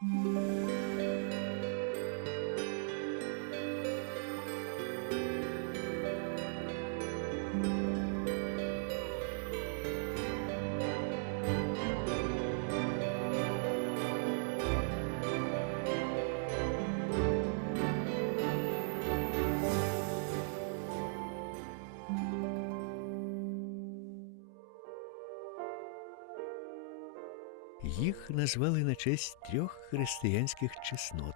Música Їх назвали на честь трьох християнських чеснот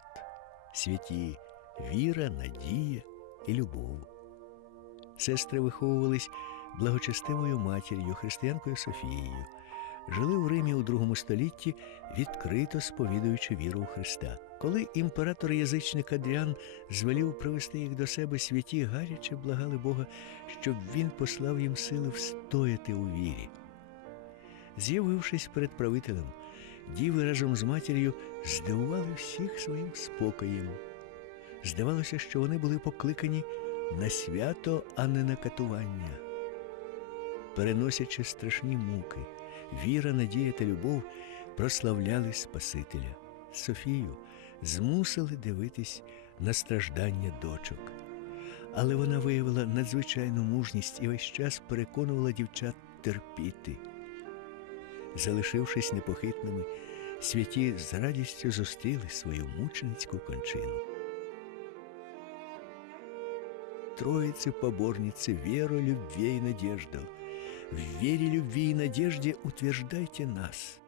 святі віра, надія і любов. Сестри виховувались благочестивою матір'ю, християнкою Софією, жили в Римі у другому столітті, відкрито сповідуючи віру у Христа. Коли імператор язичник Адріан звелів привести їх до себе, святі гаряче благали Бога, щоб він послав їм сили встояти у вірі. З'явившись перед правителем, діви разом з матір'ю здивували всіх своїм спокоєм. Здавалося, що вони були покликані на свято, а не на катування. Переносячи страшні муки, віра, надія та любов прославляли Спасителя. Софію змусили дивитись на страждання дочок. Але вона виявила надзвичайну мужність і весь час переконувала дівчат терпіти. Залишившись непохитними, святі з радістю зустріли свою мученицьку кончину. Троицы поборницы веру, любви и надежду. В вере, любви и надежде утверждайте нас.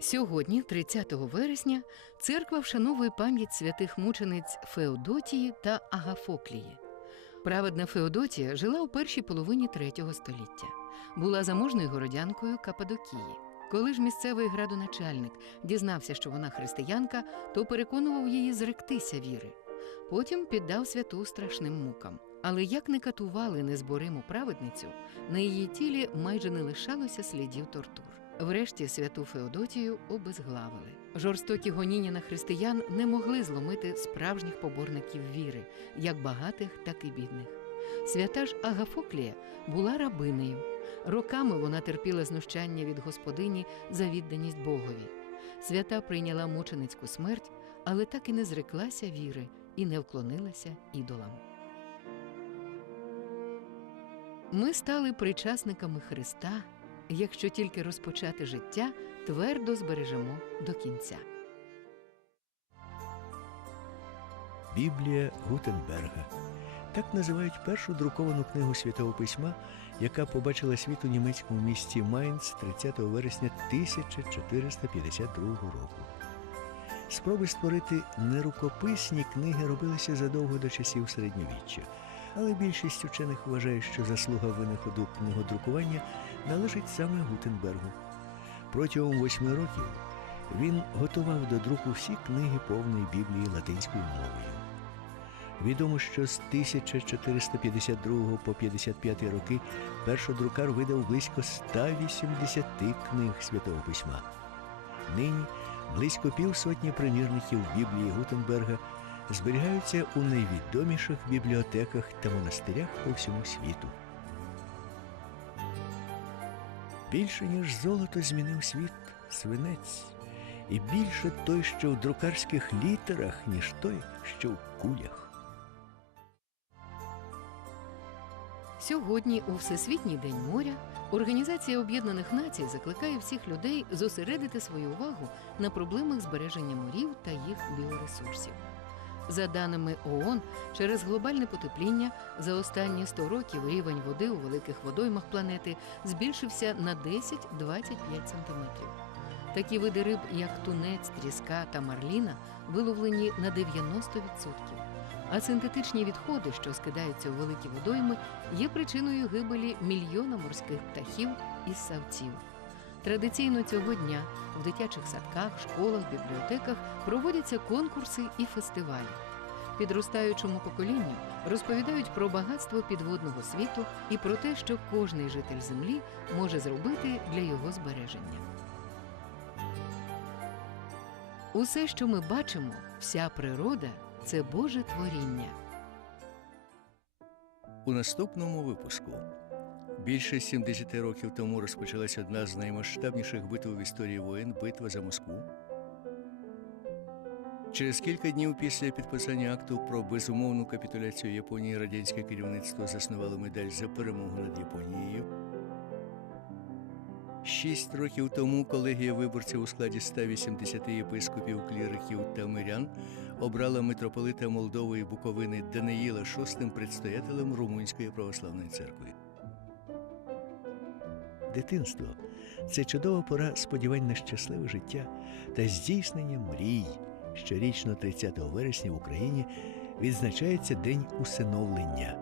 Сьогодні, 30 вересня, церква вшановує пам'ять святих мучениць Феодотії та Агафоклії. Праведна Феодотія жила у першій половині третього століття. Була заможною городянкою Кападокії. Коли ж місцевий градоначальник дізнався, що вона християнка, то переконував її зректися віри. Потім піддав святу страшним мукам. Але як не катували незбориму праведницю, на її тілі майже не лишалося слідів тортур. Врешті святу Феодотію обезглавили. Жорстокі гоніння на християн не могли зломити справжніх поборників віри, як багатих, так і бідних. Свята ж Агафоклія була рабинею. Роками вона терпіла знущання від господині за відданість Богові. Свята прийняла мученицьку смерть, але так і не зреклася віри і не вклонилася ідолам. Ми стали причасниками Христа, якщо тільки розпочати життя, твердо збережемо до кінця. Біблія Гутенберга. Так називають першу друковану книгу Святого Письма, яка побачила світ у німецькому місті Майнц 30 вересня 1452 року. Спроби створити нерукописні книги робилися задовго до часів середньовіччя, але більшість учених вважає, що заслуга винаходу книгодрукування належить саме Гутенбергу. Протягом восьми років він готував до друку всі книги повної Біблії латинською мовою. Відомо, що з 1452 по 55 роки першодрукар видав близько 180 книг Святого Письма. Нині близько півсотні примірників Біблії Гутенберга зберігаються у найвідоміших бібліотеках та монастирях по всьому світу. Більше ніж золото змінив світ свинець, і більше той, що в друкарських літерах, ніж той, що в кулях. Сьогодні, у Всесвітній день моря, Організація Об'єднаних Націй закликає всіх людей зосередити свою увагу на проблемах збереження морів та їх біоресурсів. За даними ООН, через глобальне потепління за останні 100 років рівень води у великих водоймах планети збільшився на 10-25 сантиметрів. Такі види риб, як тунець, тріска та марліна, виловлені на 90%. А синтетичні відходи, що скидаються у великі водойми, є причиною гибелі мільйона морських птахів і ссавців. Традиційно цього дня в дитячих садках, школах, бібліотеках проводяться конкурси і фестивалі. Підростаючому поколінню розповідають про багатство підводного світу і про те, що кожний житель землі може зробити для його збереження. Усе, що ми бачимо, вся природа це Боже творіння. У наступному випуску Більше 70 років тому розпочалась одна з наймасштабніших битв в історії воєн битва за Москву. Через кілька днів після підписання акту про безумовну капітуляцію Японії радянське керівництво заснувало медаль за перемогу над Японією. Шість років тому колегія виборців у складі 180 єпископів, кліриків та мирян обрала митрополита Молдови і Буковини Даниїла шостим предстоятелем Румунської православної церкви. Дитинство це чудова пора сподівань на щасливе життя та здійснення мрій. Щорічно 30 вересня в Україні відзначається День усиновлення.